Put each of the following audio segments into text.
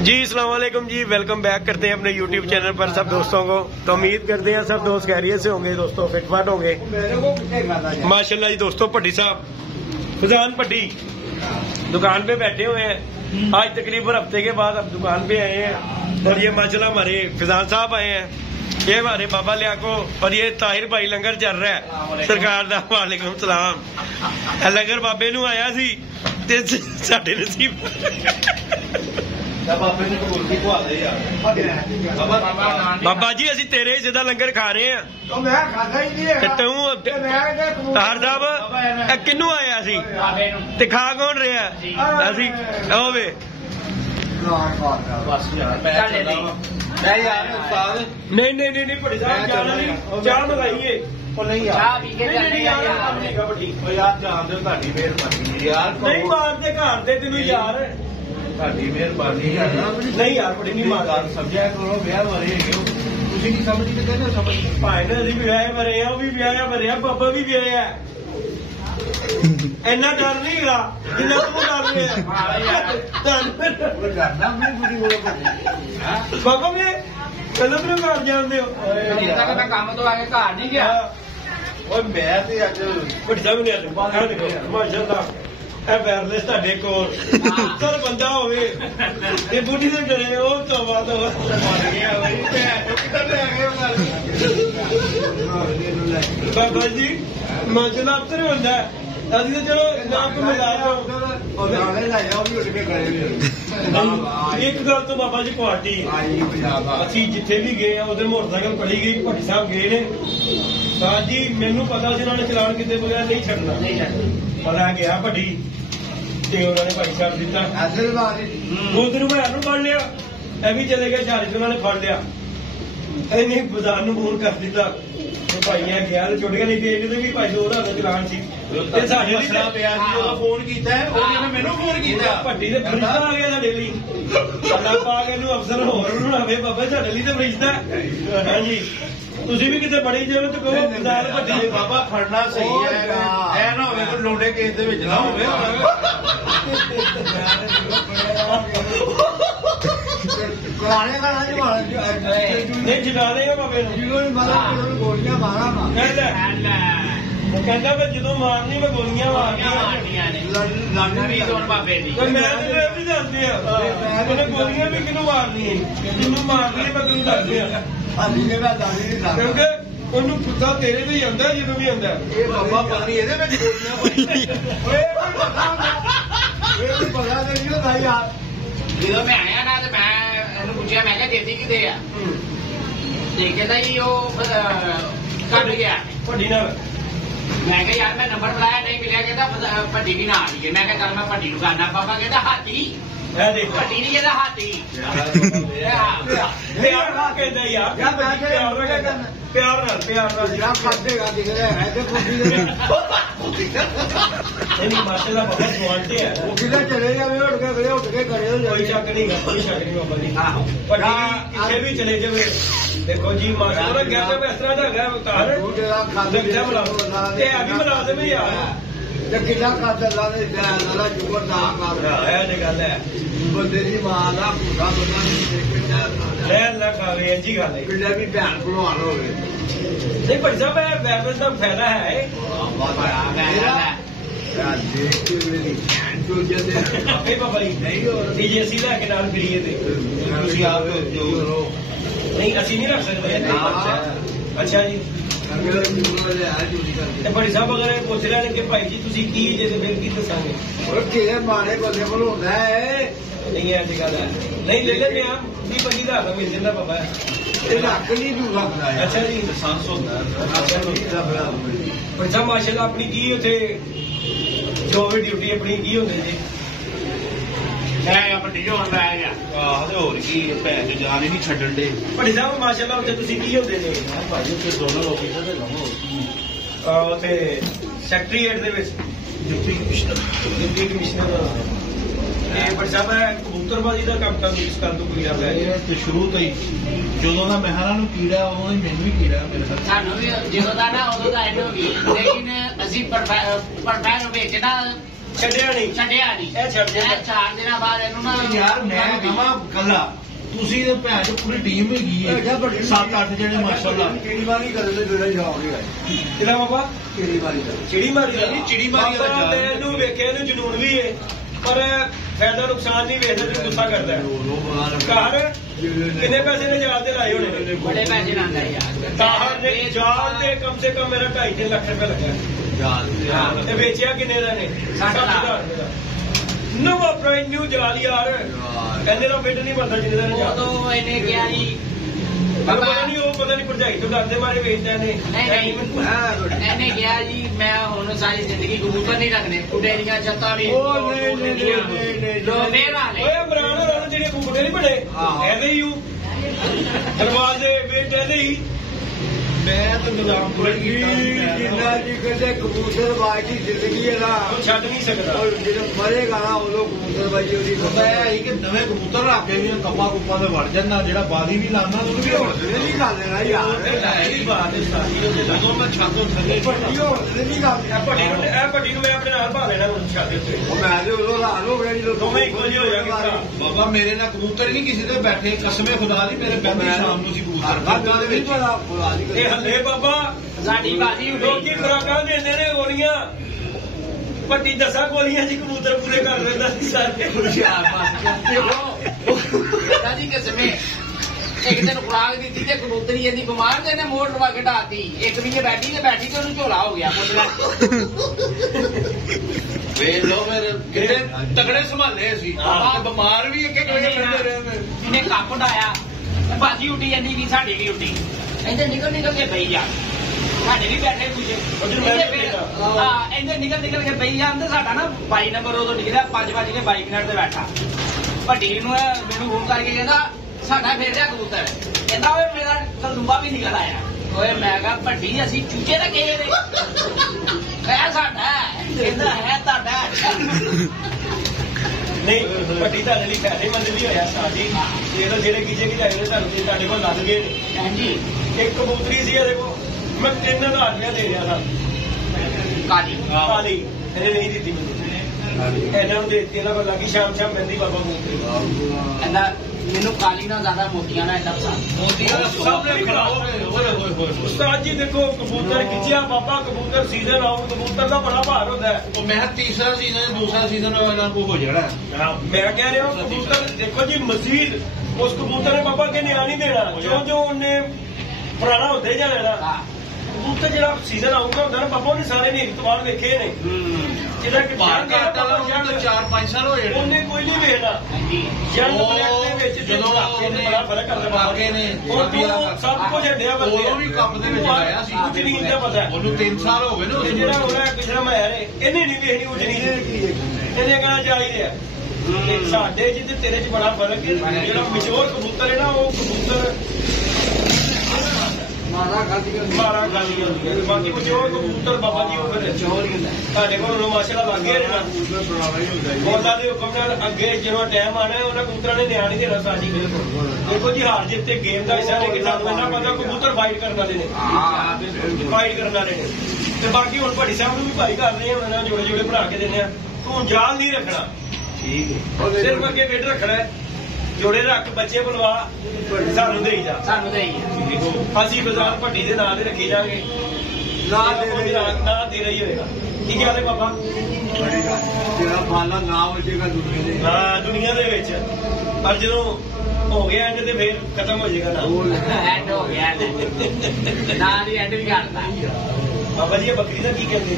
जी अस्सलाम वालेकुम जी, welcome back करते हैं अपने YouTube चैनल पर सब दोस्तों को। तो उम्मीद करते हैं सब दोस्त खैरियत से होंगे, दोस्तों फिटफाट होंगे माशाल्लाह जी। दोस्तों भट्टी साहब फिजान भट्टी दुकान पे बैठे हुए हैं। आज तकरीबन हफ्ते के बाद अब दुकान पे आए हैं और ये माशाल्लाह हमारे फिजान साहब आए हैं, ये हमारे बाबा लियाको और ये ताहिर भाई लंगर चल रहा है सरकार दा। वालेकुम सलाम। लंगर बाबे नू आया सी ते साडे नसीब बाबा जी असी तेरे हिस्से दा लंगर खा रहे हैं। ताहिर साहब किन्नू आया सी ते खा कौन रहा असी वे नहीं नहीं नहीं नहीं चाह मंगाइए नहीं मारते घर दे तेन यार मेहरबानी नहीं यार बड़ी नहीं मार समझा करो ब्याह मरे तुम नहीं समझते कहते समझ भाई ने अभी ब्याह मरे हैं, वो भी ब्याह मरे हैं, बाबा भी ब्याह है। इन्ना डर नहीं गा जिन्ना तू डर रहे हैं बाबा मैं कदम में घर जानते हो मैं काम तो आगे घर नहीं गया और मैं बड़ी साहब ने माशाअल्लाह वायरलेस ਤੁਹਾਡੇ ਕੋਲ ਸਰ ਬੰਦਾ ਹੋਵੇ ਤੇ ਬੁੱਢੀ ਦੇ ਡਰੇ ਉਹ ਤੋਂ ਬਾਅਦ ਮਰ ਗਿਆ ਬਈ ਭੈਣ ਕਿੱਧਰ ਲੈ ਗਏ ਬਾਬਾ ਜੀ ਮਾਜਲਾ ਅਫਸਰ ਹੁੰਦਾ ਅਸੀਂ ਤਾਂ ਚਲੋ ਨਾਮ ਤੋਂ ਮਿਲਾ ਦੋ ਨਾਲੇ ਲੈ ਜਾਓ ਵੀ ਉੱਡ ਕੇ ਗਏ ਇੱਕ ਗੱਲ ਤੋਂ ਬਾਬਾ ਜੀ ਪਾਰਟੀ ਅਸੀਂ ਜਿੱਥੇ ਵੀ ਗਏ ਆ ਉਧਰ ਮੋਟਰਸਾਈਕਲ ਫੜੀ ਗਈ ਭੱਟੀ ਸਾਹਿਬ ਗਏ ਨੇ ਸਾਜ ਜੀ ਮੈਨੂੰ ਪਤਾ ਸੀ ਉਹਨਾਂ ਨੇ ਚਲਾਨ ਕਿਤੇ ਬਗੈਰ ਨਹੀਂ ਛੱਡਣਾ ਪਤਾ ਗਿਆ ਭੱਟੀ ਤੇ ਉਹਨਾਂ ਨੇ ਭਾਈ ਸਾਹਿਬ ਦਿੱਤਾ ਉਧਰ ਭੈਣ ਨੂੰ ਫੜ ਲਿਆ ਇਹ ਵੀ ਚਲੇ ਗਏ ਝਾੜੀ ਉਹਨਾਂ ਨੇ ਫੜ ਲਿਆ ਇਹਨੇ ਬਾਜ਼ਾਰ ਨੂੰ ਫੋਨ ਕਰ ਦਿੱਤਾ ਭਾਈ ਇਹ ਗਿਆ ਤੇ ਛੁੱਟ ਗਿਆ ਨਹੀਂ ਤੇ ਇਹਦੇ ਵੀ ਭਾਈ ਉਹਦਾ ਚਲਾਨ ਸੀ ਤੇ ਸਾਡੇ ਲਈ ਤਾਂ ਪਿਆ ਸੀ ਉਹਦਾ ਫੋਨ ਕੀਤਾ ਉਹਨੇ ਮੈਨੂੰ ਫੋਨ ਕੀਤਾ ਭੱਟੀ ਦੇ ਫਰਿਸ਼ਤਾ ਆ ਗਿਆ ਸਾਡੇ ਲਈ ਅੱਲਾ ਪਾਕ ਇਹਨੂੰ ਅਫਸਰ ਹੋਰ ਬਣਾਵੇ ਬਾਬਾ ਸਾਡੇ ਲਈ ਤਾਂ ਫਰਿਸ਼ਤਾ ਹਾਂਜੀ ਤੁਸੀਂ ਵੀ ਕਿਤੇ ਬੜੀ ਜੇਬ ਤੇ ਕਹੋ ਬਾਜ਼ਾਰ ਭੱਟੀ ਬਾਬਾ ਫੜਨਾ ਸਹੀ ਹੈ ਐ ਨਾ ਹੋਵੇ ਕੋਈ ਲੋਂਡੇ ਕੇਸ ਦੇ ਵਿੱਚ ਨਾ ਹੋਵੇ ਪੁਰਾਣੇ ਗਾਣਾ ਨਹੀਂ ਜਗਾਦੇ ਆ ਬਾਬੇ ਨੂੰ ਜਦੋਂ ਮਾਰਾ ਗੋਲੀਆਂ ਮਾਰਾਂ ਕਹਿੰਦਾ ਮੈਂ ਜਦੋਂ ਮਾਰਨੀ ਮੈਂ ਗੋਲੀਆਂ ਮਾਰਨੀਆਂ ਨੇ ਲੜਨੀ ਦੋਨ ਬਾਬੇ ਦੀ ਮੈਂ ਇਹ ਵੀ ਦੱਸਦੇ ਆ ਉਹਨੇ ਗੋਲੀਆਂ ਵੀ ਕਿਹਨੂੰ ਮਾਰਨੀ ਹੈ ਜਿਹਨੂੰ ਮਾਰਨੀ ਹੈ ਮੈਂ ਤੈਨੂੰ ਦੱਸਦੇ ਆ ਹਾਲੀ ਨੇ ਮੈਂ ਦਾਣੀ ਨਹੀਂ ਦੱਸਦਾ ਕਿਉਂਕਿ ਉਹਨੂੰ ਪੁੱਛਾ ਤੇਰੇ ਵੀ ਆਉਂਦਾ ਜਦੋਂ ਵੀ ਆਉਂਦਾ ਇਹ ਬਾਬਾ ਪਾਣੀ ਇਹਦੇ ਵਿੱਚ ਗੋਲੀਆਂ ਪਾਈਆਂ ਓਏ ਵੀ ਪਤਾ ਨਹੀਂ ਹੁੰਦਾ ਯਾਰ ਜਦੋਂ ਮੈਂ ਆਇਆ ਨਾ ਤੇ ਮੈਂ ਇਹਨੂੰ ਪੁੱਛਿਆ ਮੈਂ ਕਿਹਾ ਦੇਦੀ ਕਿਤੇ ਆ ਤੇ ਕਹਿੰਦਾ ਜੀ ਉਹ ਕੱਢ ਗਿਆ ਵੱਡੀ ਨਾਲ ਮੈਂ ਕਿਹਾ ਯਾਰ ਮੈਂ ਨੰਬਰ ਬੁਲਾਇਆ ਨਹੀਂ ਮਿਲਿਆ ਕਹਿੰਦਾ ਭੱਟੀ ਵੀ ਨਾ ਆ ਗਈ ਮੈਂ ਕਿਹਾ ਚੱਲ ਮੈਂ ਭੱਟੀ ਨੂੰ ਕਰਨਾ ਬਾਬਾ ਕਹਿੰਦਾ ਹਾਥੀ ਭੱਟੀ ਨਹੀਂ ਕਹਿੰਦਾ ਹਾਥੀ ਪਿਆਰ ਕਹਿੰਦਾ ਯਾਰ ਪਿਆਰ ਨਾਲ ਜਿਹੜਾ ਕੱਢੇਗਾ ਦਿਖ ਰਿਹਾ ਹੈ ਤੇ ਖੁਸ਼ੀ ਦੇ ਨਹੀਂ ਮਾਸ਼ਾਅੱਲਾ ਬਾਬਾ ਸਵਾਲਤੇ ਹੈ ਉਹ ਕਿਹਦਾ ਚਲੇ ਜਾਵੇ ਉੱਠ ਕੇ ਕਰੇ ਕੋਈ ਸ਼ੱਕ ਨਹੀਂ ਬਾਬਾ ਜੀ ਭੱਟੀ ਕਿਸੇ ਵੀ ਚਲੇ ਜਾਵੇ ਦੇਖੋ ਜੀ ਮਾਸ਼ਾਅੱਲਾ ਕਹਿੰਦੇ ਇਸ ਤਰ੍ਹਾਂ ਦਾ ਹੈਗਾ ਉਤਾਰ ਤੇ ਆ ਵੀ ਮੁਲਾਜ਼ਮ ਹੀ ਆ ਤੇ ਕਿੰਨਾ ਕਾਦਰ ਲਾਦੇ ਦਾ ਜੁਗਰ ਦਾ ਕਰ ਹੈ ਇਹ ਗੱਲ ਹੈ ਬੰਦੇ ਦੀ ਮਾਂ ਦਾ ਭੂਰਾ ਬੰਦਾ ਨਹੀਂ ਲੈ ਲੈ ਖਾਵੇ ਇੰਜੀ ਗੱਲ ਹੈ ਕਿੰਨਾ ਵੀ ਭੈਣ ਭਲਵਾਨ ਹੋਵੇ ਨਹੀਂ ਭਾਈ ਸਾਹਿਬ ਇਹ ਵੈਰਨੈਸ ਦਾ ਫਾਇਦਾ ਹੈ ਬਹੁਤ ਬੜਾ ਫਾਇਦਾ ਹੈ ਦੇਖ ਕੇ ਮੇਰੀ ਭੈਣ ਚੋ ਜਦੇ ਆਪੇ ਬਾਬਾ ਜੀ ਨਹੀਂ ਹੋਰ ਡੀਜੇਸੀ ਲੈ ਕੇ ਨਾਲ ਫਰੀਏ ਤੇ ਤੁਸੀਂ ਆਪ ਜੋ ਨਹੀਂ ਅਸੀਂ ਨਹੀਂ ਰੱਖ ਸਕਦੇ ਅੱਛਾ ਜੀ ਤੇ ਬੜੀ ਸਾਹਿਬ ਅਗਰ ਇਹ ਪੁੱਛ ਰਹੇ ਨੇ ਕਿ ਭਾਈ ਜੀ ਤੁਸੀਂ ਕੀ ਜੇ ਤੇ ਫਿਰ ਕੀ ਦੱਸਾਂਗੇ ਉਹ ਕਿਹੜੇ ਮਾਰੇ ਬੰਦੇ ਕੋਲ ਹੁੰਦਾ ਹੈ ਨਹੀਂ ਐਸੀ ਗੱਲ ਹੈ ਨਹੀਂ ਲੈ ਲੈਂਦੇ ਆ 20-25 ਦਾ ਮਿਲ ਜਾਂਦਾ ਬਾਬਾ ਇਹ ਲੱਕ ਨਹੀਂ ਦੂਗਾ ਅੱਛਾ ਜੀ ਲਾਇਸੈਂਸ ਹੁੰਦਾ ਭਾਈ ਸਾਹਿਬ ਮਾਸ਼ਾਅੱਲਾ ਆਪਣੀ ਕੀ ਉੱਥੇ ਜੋ ਵੀ ਡਿਊਟੀ ਆਪਣੀ ਕੀ ਹੁੰਦੀ ਜੀ ਮੈਂ ਭੱਟੀ ਜੋ ਹੁੰਦਾ ਹੈ ਆਹ ਤੇ ਹੋਰ ਕੀ ਭੈਣ ਚ ਜਾਨ ਹੀ ਨਹੀਂ ਛੱਡਣ ਦੇ ਭੱਟੀ ਸਾਹਿਬ ਮਾਸ਼ਾਅੱਲਾ ਉੱਥੇ ਤੁਸੀਂ ਕੀ ਹੁੰਦੇ ਨੇ ਭਾਜੀ ਉੱਥੇ ਦੋਨੋਂ ਆਫਿਸਰ ਦੇ ਲਾਉਂ ਉੱਥੇ ਸੈਕਟਰੀਏਟ ਦੇ ਵਿੱਚ ਡਿਪਟੀ ਕਮਿਸ਼ਨਰ ਇਹ ਭੱਟੀ ਸਾਹਿਬ ਹੈ ਕਬੂਤਰਬਾਜ਼ੀ ਦਾ ਕੰਮ ਤਾਂ ਇਸ ਕਰ ਤੋਂ ਕੋਈ ਆ ਰਿਹਾ ਤੇ ਸ਼ੁਰੂ ਤੋਂ ਹੀ ਜਦੋਂ ਦਾ ਮਹਿਰਾਂ ਨੂੰ ਕੀੜਾ ਉਦੋਂ ਹੀ ਮੈਨੂੰ ਵੀ ਕੀੜਾ ਮੇਰੇ ਨਾਲ ਸਾਨੂੰ ਵੀ ਜਦੋਂ ਦਾ ਨਾ ਉਦੋਂ ਦਾ ਐਡ ਹੋ ਗਈ ਲੇਕਿਨ ਅਸੀਂ ਪਰਫੈਕਟ ਵੇਚਣਾ ਛੱਡਿਆ ਨਹੀਂ ਇਹ ਛੱਡ ਦੇ 4 ਦਿਨਾਂ ਬਾਅਦ ਇਹਨੂੰ ਨਾ ਯਾਰ ਮੈਂ ਕਹਾਂ ਕੱਲਾ ਤੁਸੀਂ ਤੇ ਭੈਣ ਚ ਪੂਰੀ ਟੀਮ ਹੈਗੀ ਹੈ 7-8 ਜਣੇ ਮਾਸ਼ਾਅੱਲਾ ਕਿਹੜੀ ਵਾਰੀ ਕਰਦੇ ਜਿਹੜਾ ਜਵਾਬ ਨਹੀਂ ਆਇਆ ਕਿਹਦਾ ਬਾਬਾ ਕਿਹੜੀ ਵਾਰੀ ਕਰਦੇ ਚਿੜੀ ਮਾਰੀ ਦਾ ਨਹੀਂ ਚਿੜੀ ਮਾਰੀ ਦਾ ਬਾਬਾ ਮੈਂ ਇਹਨੂੰ ਵੇਖਿਆ ਇਹਨੂੰ ਜਨੂਨ ਵੀ ਹੈ ਪਰ ਫਾਇਦਾ ਨੁਕਸਾਨ ਨਹੀਂ ਵੇਖਦਾ ਤੈਨੂੰ ਗੁੱਸਾ ਕਰਦਾ ਘਰ ਕਿੰਨੇ ਪੈਸੇ ਨੇ ਜਾਲ ਤੇ ਲਾਏ ਹੋਣੇ ਨੇ ਬੜੇ ਪੈਸੇ ਲਾਉਂਦਾ ਯਾਰ ਤਾਹਰ ਨੇ ਜਾਲ ਤੇ ਕਮ ਸੇ ਕਮ ਮੇਰਾ 2.5 ਲੱਖ ਰੁਪਏ ਲੱਗਾ ਤੇ ਵੇਚਿਆ ਕਿੰਨੇ ਦਾ ਨੇ 60 ਲੱਖ ਨਵਾਂ ਪ੍ਰਾਈਮ ਨਿਊ ਜਾਲ ਯਾਰ ਕਹਿੰਦੇ ਦਾ ਫਿੱਟ ਨਹੀਂ ਬਣਦਾ ਜਿੰਨੇ ਦਾ ਨੇ ਜਾਲ ਉਦੋਂ ਇਹਨੇ ਕਿਹਾ ਜੀ ਪਤਾ ਨਹੀਂ ਭਰਜਾਈ ਤੋਂ ਡਰਦੇ ਮਾਰੇ ਵੇਚਦਾ ਨੇ ਇਹਨੇ ਕਿਹਾ ਜੀ ਮੈਂ ਹੁਣ ਸਾਰੀ ਜ਼ਿੰਦਗੀ ਕਬੂਤਰ ਨਹੀਂ ਰੱਖਦੇ ਕੁਟੇਰੀਆਂ ਛੱਤਾਂ ਵੀ ਉਹ ਨਹੀਂ ਮੇਰਾ ਨੇ ਓਏ ਇਮਰਾਨ ਹੋਰਾਂ ਨੂੰ ਜਿਹੜੇ ਬੁੱਢੇ ਨਹੀਂ ਬਣੇ ਐਵੇਂ ਹੀ ਦਰਵਾਜ਼ੇ ਵੇਚ ਐਵੇਂ ਹੀ ਮੈਂ ਤਾਂ ਨਿਜ਼ਾਮ ਪੂਰਾ ਜਿੰਨਾ ਜੀ ਕਹਿੰਦੇ ਕਬੂਤਰ ਬਾਜ ਦੀ ਜ਼ਿੰਦਗੀ ਹੈ ਨਾ ਉਹ ਛੱਡ ਨਹੀਂ ਸਕਦਾ ਜਦੋਂ ਮਰੇਗਾ ਨਾ ਉਦੋਂ ਕਬੂਤਰ ਬਾਜੀ ਉਹਦੀ ਪਤਾ ਹੈ ਕਿ ਨਵੇਂ ਕਬੂਤਰ ਰੱਖ ਕੇ ਵੀ ਕੱਪਾ ਕੁੱਪਾ ਤੇ ਵੜ ਜਾਂਦਾ ਜਿਹੜਾ ਬਾਦੀ ਵੀ ਲਾਉਂਦਾ ਉਹਨੂੰ ਵੀ ਹੌਸਲੇ ਨਹੀਂ ਕਰ ਦੇਣਾ ਯਾਰ ਇਹ ਬਾਤ ਹੈ ਸਾਰੀ ਉਹਦੇ ਨਾਲ ਜਦੋਂ ਮੈਂ ਛੱਤੋਂ ਥੱਲੇ ਭੱਟੀ ਹੌਸਲੇ ਨਹੀਂ ਕਰਦੇ ਇਹ ਭੱਟੀ ਨੂੰ ਮੈਂ ਆਪਣੇ ਨਾਲ ਭਾ ਲੈਣਾ ਹੁਣ ਛੱਡ ਉੱਤੇ ਉਹ ਮੈਂ ਤੇ ਉਦੋਂ ਹਾਲ ਹੋ ਗਿਆ ਜਦੋਂ ਦੋਵੇਂ ਇੱਕੋ ਜਿਹੇ ਹੋ ਜਾਣਗੇ ਭਰਾ ਬਾਬਾ ਮੇਰੇ ਨਾਲ ਕਬੂਤਰ ਹੀ ਨਹੀਂ ਕਿਸੇ ਦੇ ਬੈਠੇ ਕਸਮੇ ਖੁਦਾ ਦੀ ਮੇਰੇ ਬੰਦੇ ਸ਼ਾਮ ਨੂੰ ਸੀ ਕਬੂਤਰ ਖਾਦਾ ਦੇ ਵਿੱਚ ਪਤਾ ਇਹ ਹੱਲੇ ਬਾਬਾ ਸਾਡੀ ਬਾਜੀ ਲੋਕੀ ਖੁਰਾਕਾਂ ਦਿੰਦੇ ਨੇ ਗੋਲੀਆਂ ਭੱਟੀ 10 ਗੋਲੀਆਂ ਜੀ ਕਬੂਤਰ ਪੂਰੇ ਕਰ ਦਿੰਦਾ ਸੀ ਸਾਰੇ ਦਾਦੀ ਕਿਸਮੇ ਇੱਕ ਦਿਨ ਖੁਰਾਕ ਦਿੱਤੀ ਤੇ ਕਬੂਤਰੀ ਇਹਦੀ ਬਿਮਾਰ ਤੇ ਇਹਨੇ ਮੋੜ ਲਵਾ ਕੇ ਢਾਤੀ ਇੱਕ ਵੀ ਬੈਠੀ ਤੇ ਉਹਨੂੰ ਝੋਲਾ ਹੋ ਗਿਆ ਪੁੱਤ ਲੈ ਵੇਖ ਲੋ ਫਿਰ ਕਿਤੇ ਤਗੜੇ ਸੰਭਾਲੇ ਸੀ ਬਿਮਾਰ ਵੀ ਇੱਕ ਇੱਕ ਵਜੇ ਫਿਰਦੇ ਰਹੇ ਇਹਨੇ ਕੱਪ ਢਾਇਆ ਬਾਜੀ ਉੱਡੀ ਜਾਂਦੀ ਵੀ ਸਾਡੀ ਵੀ ਉੱਡੀ ਇਹਦੇ ਨਿਕਲ ਕੇ ਪਈ ਜਾ ਸਾਡੇ ਵੀ ਬੈਠੇ ਪੁੱਛੇ ਇਹਦੇ ਨਿਕਲ ਕੇ ਪਈ ਜਾਂਦੇ ਸਾਡਾ ਨਾ 22 ਨੰਬਰ ਉਦੋਂ ਨਿਕਲਿਆ 5:22 ਮਿੰਟ ਤੇ ਬੈਠਾ ਭੱਟੀ ਨੂੰ ਮੈਨੂੰ ਫੋਨ ਕਰਕੇ ਕਹਿੰਦਾ ਸਾਡਾ ਫੇਰ ਰਿਹਾ ਕਬੂਤਰ ਕਹਿੰਦਾ ਓਏ ਮੇਰਾ ਤਲੂੰਬਾ ਵੀ ਨਿਕਲ ਆਇਆ ਓਏ ਮੈਂ ਕਿਹਾ ਭੱਟੀ ਅਸੀਂ ਚੂਚੇ ਰੱਖੇ ਨੇ ਇਹ ਸਾਡਾ ਕਹਿੰਦਾ ਹੈ ਤੁਹਾਡਾ ਨਹੀਂ ਭੱਟੀ ਤੁਹਾਡੇ ਲਈ ਫਾਇਦੇਮੰਦ ਵੀ ਹੋਇਆ ਸਾਡੀ ਜਿਹੜੇ ਕੀਜੇ ਕੀ ਲੈ ਤੁਹਾਨੂੰ ਤੁਹਾਡੇ ਕੋਲ ਲੱਗ ਗਏ ਨੇ ਹਾਂਜੀ ਇੱਕ ਕਬੂਤਰੀ ਸੀ ਇਹਦੇ ਕੋਲ ਮੈਂ 3000 ਰੁਪਇਆ ਦੇ ਰਿਹਾ ਸਾਂ ਕਾਲੀ ਇਹਨੇ ਨਹੀਂ ਦਿੱਤੀ ਮੈਨੂੰ ਇਹਨਾਂ ਨੂੰ ਦੇ ਦਿੱਤੀ ਇਹਨਾਂ ਕੋਲ ਲੱਗੀ ਸ਼ਾਮ ਮਹਿੰਦੀ ਬਾਬਾ ਕਬੂਤਰੀ ਕਹਿੰਦਾ ਮੈਨੂੰ ਕਾਲੀ ਨਾਲ ਜ਼ਿਆਦਾ ਮੋਤੀਆਂ ਨਾਲ ਇੰਨਾ ਪਸੰਦ ਮੋਤੀਆਂ ਸਾਹਮਣੇ ਖੜਾਓਗੇ ਓਏ ਹੋਏ ਹੋਏ ਉਸਤਾਦ ਜੀ ਦੇਖੋ ਕਬੂਤਰ ਖਿੱਚਿਆ ਬਾਬਾ ਕਬੂਤਰ ਸੀਜ਼ਨ ਆਊਟ ਕਬੂਤਰ ਦਾ ਬੜਾ ਭਾਰ ਹੁੰਦਾ ਹੈ ਉਹ ਮੈਂ ਤੀਸਰਾ ਸੀਜ਼ਨ ਦੂਸਰਾ ਸੀਜ਼ਨ ਵਾਲਾ ਕੋ ਹੋ ਜਾਣਾ ਮੈਂ ਕਹਿ ਰਿਹਾ ਕਬੂਤਰ ਦੇਖੋ ਜੀ ਮਜ਼ੀਦ ਉਸ ਕਬੂਤਰ ਨੇ ਬਾਬਾ ਕੇ ਨਿਆ ਨਹੀਂ ਦੇਣਾ ਜੋ ਉਹਨੇ ਪੁਰਾਣਾ ਹੁੰਦੇ ਜਾਣਾ ਨਾ ਕਬੂਤਰ ਜਿਹੜਾ ਸੀਜ਼ਨ ਆਊਗਾ ਹੁੰਦਾ ਨਾ ਬਾਬਾ ਉਹਨੇ ਸਾਰੇ ਨੇ ਇਤਵਾਰ ਵੇਖੇ ਨੇ ਜਿਹੜਾ ਕਿ ਭਾਰ ਘੱਟ ਵਾਲਾ ਉਹਨੂੰ 4-5 ਸਾਲ ਹੋ ਜਾਣੇ ਉਹਨੇ ਕੋਈ ਨਹੀਂ ਵੇਖਦਾ ਜੰਗ ਬਲੈਕ ਦੇ ਵਿੱਚ ਜਦੋਂ ਉਹਨੇ ਬੜਾ ਫਰਕ ਕਰਦਾ ਬਾਕੇ ਨੇ ਉਹ ਸਭ ਕੁਝ ਹੱਡਿਆ ਬੰਦੇ ਉਹਨੂੰ ਵੀ ਕੱਪ ਦੇ ਵਿੱਚ ਆਇਆ ਸੀ ਕੁਝ ਨਹੀਂ ਹੁੰਦਾ ਪਤਾ ਉਹਨੂੰ 3 ਸਾਲ ਹੋ ਗਏ ਨੇ ਤੇ ਜਿਹੜਾ ਉਹਦਾ ਪਿਛਲਾ ਮਹਿਰ ਹੈ ਇਹਨੇ ਨਹੀਂ ਵੇਖਣੀ ਕੁਝ ਨਹੀਂ ਇਹਨੇ ਕਹਿਣਾ ਚਾਹੀਦੇ ਆ ਸਾਡੇ ਚ ਤੇ ਤੇਰੇ ਚ ਬੜਾ ਫਰਕ ਹੈ ਜਿਹੜਾ ਮਸ਼ਹੂਰ ਕਬੂਤਰ ਹੈ ਨਾ ਉਹ ਕਬੂਤਰ ਮਾਰਾ ਖਾਦੀ ਹੁੰਦੀ ਹੈ ਬਾਕੀ ਮਸ਼ਹੂਰ ਕਬੂਤਰ ਬਾਬਾ ਜੀ ਉਹ ਫਿਰ ਚੋਰ ਹੀ ਹੁੰਦਾ ਤੁਹਾਡੇ ਕੋਲ ਮਾਸ਼ਾਅੱਲਾ ਲੱਗ ਗਿਆ ਨਾ ਉਹਦਾ ਦੇ ਹੁਕਮ ਨਾਲ ਅੱਗੇ ਜਦੋਂ ਟਾਈਮ ਆਣਾ ਉਹਨਾਂ ਕਬੂਤਰਾਂ ਨੇ ਨਿਆਣ ਨਹੀਂ ਦੇਣਾ ਸਾਡੀ ਦੇਖੋ ਜੀ ਹਾਰ ਜਿੱਤ ਤੇ ਗੇਮ ਦਾ ਹਿੱਸਾ ਲੇਕਿਨ ਸਾਨੂੰ ਇਹਨਾਂ ਪਤਾ ਕਬੂਤਰ ਫਾਈਟ ਕਰਨ ਵਾਲੇ ਨੇ ਫਾਈਟ ਕਰਨ ਵਾਲੇ ਨੇ ਤੇ ਬਾਕੀ ਹੁਣ ਭਾਈ ਸਾਹਿਬ ਨੂੰ ਵੀ ਭਾਈ ਕਰ ਰਹੇ ਹਾਂ ਉਹਨਾਂ ਜੋੜੇ ਬਣਾ ਕੇ ਦਿੰਦੇ ਆ ਤੂੰ ਜਾਲ ਨਹੀਂ ਰੱਖਣਾ ਠੀਕ ਹੈ ਸਿਰਫ ਅੱਗੇ ਵੇਟ ਰੱਖਣਾ ਜੋੜੇ ਰੱਖ ਬੱਚੇ ਬੁਲਵਾ ਸਾਨੂੰ ਦੇਈ ਜਾ ਅਸੀਂ ਬਾਜ਼ਾਰ ਭੱਟੀ ਦੇ ਨਾਂ ਤੇ ਰੱਖੀ ਜਾਗੇ ਨਾ ਦੇ ਰਹੀ ਹੋਏਗਾ ਠੀਕ ਹੈ ਬਾਬਾ ਤੇਰਾ ਫਾਲਾ ਨਾ ਵਜੇਗਾ ਦੁਨੀਆ ਦੇ ਵਿੱਚ ਪਰ ਜਦੋਂ ਹੋ ਗਿਆ ਐਂਡ ਤੇ ਫੇਰ ਖਤਮ ਹੋ ਜਾਏਗਾ ਨਾ ਐਂਡ ਹੋ ਗਿਆ ਨਾ ਦੀ ਐਂਡ ਵੀ ਕਰਦਾ ਬਾਬਾ ਜੀ ਬੱਕਰੀ ਦਾ ਕੀ ਕਹਿੰਦੇ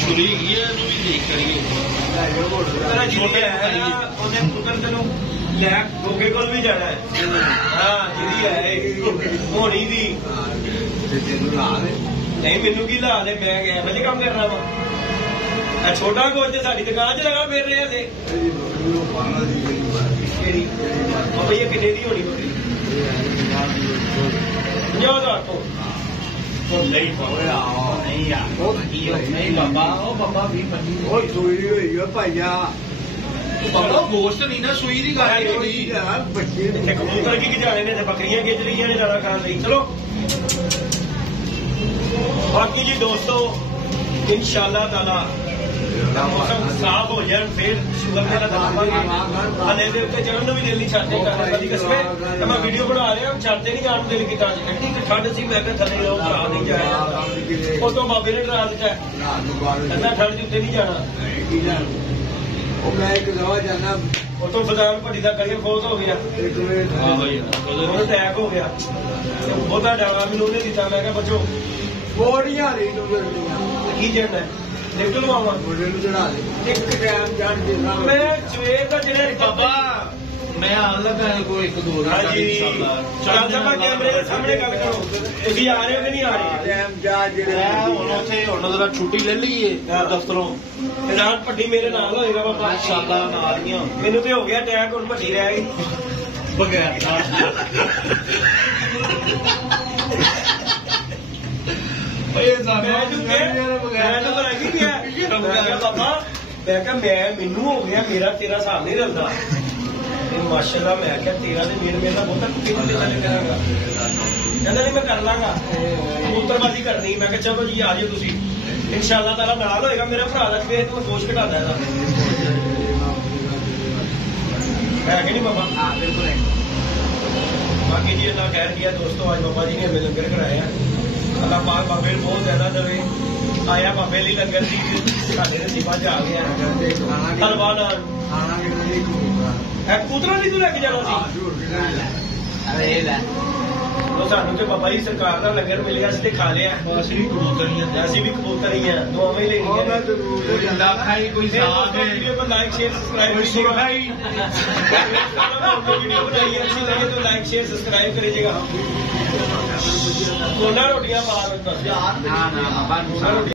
ਛੁਰੀ ਹੈਗੀ ਹੈ ਇਹਨੂੰ ਵੀ ਦੇਖ ਕਰੀਏ ਤੇਰਾ ਛੋਟੇ ਉਹਨੇ ਪੁੱਤਰ ਤੈਨੂੰ ਲੈ ਗੋਗੇ ਕੋਲ ਵੀ ਜਾਣਾ ਹੈ ਹਾਂ ਜਿਹੜੀ ਹੈ ਹੋਣੀ ਦੀ ਨਹੀਂ ਮੈਨੂੰ ਕੀ ਲਾ ਦੇ ਮੈਂ ਗਿਆ ਵਜੇ ਕੰਮ ਕਰਨਾ ਵਾ ਛੋਟਾ ਕੋਚ ਸਾਡੀ ਦੁਕਾਨ 'ਚ ਲਗਾ ਫੇਰ ਰਿਹਾ ਸੀ ਭਈਆ ਕਿੰਨੇ ਦੀ ਹੋਣੀ ਬੱਕਰੀ 50,000 ਤੋਂ ਨਹੀਂ ਬਾਬਾ ਉਹ ਬਾਬਾ 20-25 ਉਹ ਸੂਈ ਹੋਈ ਆ ਭਾਈਆ ਬਾਬਾ ਗੋਸ਼ਤ ਨਹੀਂ ਨਾ ਸੂਈ ਦੀ ਗੱਲ ਹੋਈ ਬੱਚੇ ਇੱਥੇ ਕਬੂਤਰ ਕੀ ਜਾਣੇ ਨੇ ਤੇ ਬੱਕਰੀਆਂ ਖਿੱਚ ਰਹੀਆਂ ਨੇ ਜ਼ਿਆਦਾ ਖਾਣ ਲਈ ਚਲੋ ਬਾਕੀ ਜੀ ਦੋਸਤੋ ਇਨਸ਼ਾਅੱਲਾ ਤਾਲਾ ਮੌਸਮ ਸਾਫ਼ ਹੋ ਜਾਣ ਫਿਰ ਸ਼ੂਗਰ ਤੇ ਲਗਾਵਾਂਗੇ ਹਲੇ ਦੇ ਉੱਤੇ ਚੜਨ ਨੂੰ ਵੀ ਦਿਲ ਨਹੀਂ ਛੱਡਦੇ ਕਦੀ ਕਸਵੇ ਤੇ ਮੈਂ ਵੀਡੀਓ ਬਣਾ ਰਿਹਾ ਛੱਡਦੇ ਨਹੀਂ ਜਾਣ ਨੂੰ ਦਿਲ ਕੀਤਾ ਐਡੀ ਕਿ ਠੰਡ ਸੀ ਮੈਂ ਕਿਹਾ ਥੱਲੇ ਰਹੋ ਭਰਾ ਨਹੀਂ ਜਾਇਆ ਉਦੋਂ ਬਾਬੇ ਨੇ ਡਰਾ ਦਿੱਤਾ ਕਹਿੰਦਾ ਠੰਡ ਚ ਉੱਤੇ ਨਹੀਂ ਜਾਣਾ ਉਹ ਮੈਂ ਇੱਕ ਦਵਾ ਜਾਣਾ ਉਤੋਂ ਬਦਾਮ ਭੱਟੀ ਦਾ ਕਰੀਏ ਖੋਜ ਹੋ ਗਿਆ ਉਹਨੂੰ ਅਟੈਕ ਹੋ ਗਿਆ ਬਹੁਤਾ ਡਾਵਾ ਮੈਨੂੰ ਉਹਨੇ ਦਿੱਤਾ ਮੈਂ ਕਿਹਾ ਬੱਚੋ ਬੋੜੀਆਂ ਰਹੀ ਨੂੰ ਮਿਲਦੀਆਂ ਕੀ ਜੜਨਾ ਲਿਫਟ ਲਵਾਉਣਾ ਮੁੰਡੇ ਨੂੰ ਚੜਾ ਦੇ ਇੱਕ ਟਾਈਮ ਚੜ ਦੇ ਮੈਂ ਸਵੇਰ ਦਾ ਜਿਹੜਾ ਬਾਬਾ ਮੈਂ ਆਣ ਲੱਗਾ ਕੋਈ 1-2 ਦਿਨ ਚੱਲ ਜਾ ਕੈਮਰੇ ਦੇ ਸਾਹਮਣੇ ਗੱਲ ਕਰੋ ਤੁਸੀਂ ਆ ਰਹੇ ਹੋ ਕਿ ਨਹੀਂ ਆ ਰਹੇ ਟਾਈਮ ਜਾ ਜਿਹੜੇ ਹੁਣ ਉੱਥੇ ਹੁਣ ਜ਼ਰਾ ਛੁੱਟੀ ਲੈ ਲਈਏ ਦਫ਼ਤਰੋਂ ਤੇ ਰਾਤ ਭੱਟੀ ਮੇਰੇ ਨਾਲ ਹੋਏਗਾ ਬਾਬਾ ਇਨਸ਼ਾਅੱਲਾ ਨਾਲ ਹੀ ਆ ਮੈਨੂੰ ਤੇ ਹੋ ਗਿਆ ਅਟੈਕ ਹੁਣ ਭੱਟੀ ਰਹਿ ਗਈ ਬਗੈਰ ਮੈਨੂੰ ਹੋ ਗਿਆ ਮੇਰਾ ਤੇਰਾ ਹਿਸਾਬ ਨਹੀਂ ਰਲਦਾ ਮਾਸ਼ਾਅੱਲਾ ਮੈਂ ਕਿਹਾ ਤੇਰਾ ਤੇ ਮੇਰੇ ਨਾਲ ਬਹੁਤਾ ਕਿਹਨਾਂ ਦੇ ਨਾਲ ਕਰਾਂਗਾ ਕਹਿੰਦਾ ਨਹੀਂ ਮੈਂ ਕਰ ਲਾਂਗਾ ਕਬੂਤਰਬਾਜ਼ੀ ਕਰਨੀ ਮੈਂ ਕਿਹਾ ਚਲੋ ਜੀ ਆ ਜਾਓ ਤੁਸੀਂ ਇਨਸ਼ਾਅੱਲਾ ਤਾਲਾ ਨਾਲ ਹੋਏਗਾ ਮੇਰਾ ਭਰਾ ਦਾ ਫੇਰ ਤੂੰ ਕੋਸ਼ ਘਟਾਦਾ ਇਹਦਾ ਹੈ ਕਿ ਨਹੀਂ ਬਾਬਾ ਹਾਂ ਬਿਲਕੁਲ बाकी जी अल्लाह खैर किया दोस्तों आज बाबा जी ने हमें लंगर कराया अल्लाह पाक बाबे बहुत ज्यादा दवे आया बाबे लिए लंगर की साढ़े नसीबा च आ गया हलवा नान ਖਾਣਾ ਕਿੰਨਾ ਦੀ कबूतरा नहीं तू लेके जाना सी ਅਰੇ ਇਹ ਲੈ तो सानू तो बाबा जी सरकार का लंगर मिल गया असं खा लिया ਅਸੀਂ ਵੀ ਕਬੂਤਰ ਹੀ ਆ ऐसी भी कबूतर ही है दुआवें ही ਉਹ ਮੈਂ लेनी ਜ਼ਰੂਰ ਲੱਖਾਂ ਹੀ ਕੋਈ ਸਾਥ ਹੈ वीडियो को लाइक शेयर सब्सक्राइब ਕੋਈ ਸੁਰਖਾ ਹੀ वीडियो बनाई है अच्छी लगे तो लाइक शेयर सब्सक्राइब करिएगा कोना रोटियां पा ਨਾ ਨਾ ਬਾਬਾ ਨੂੰ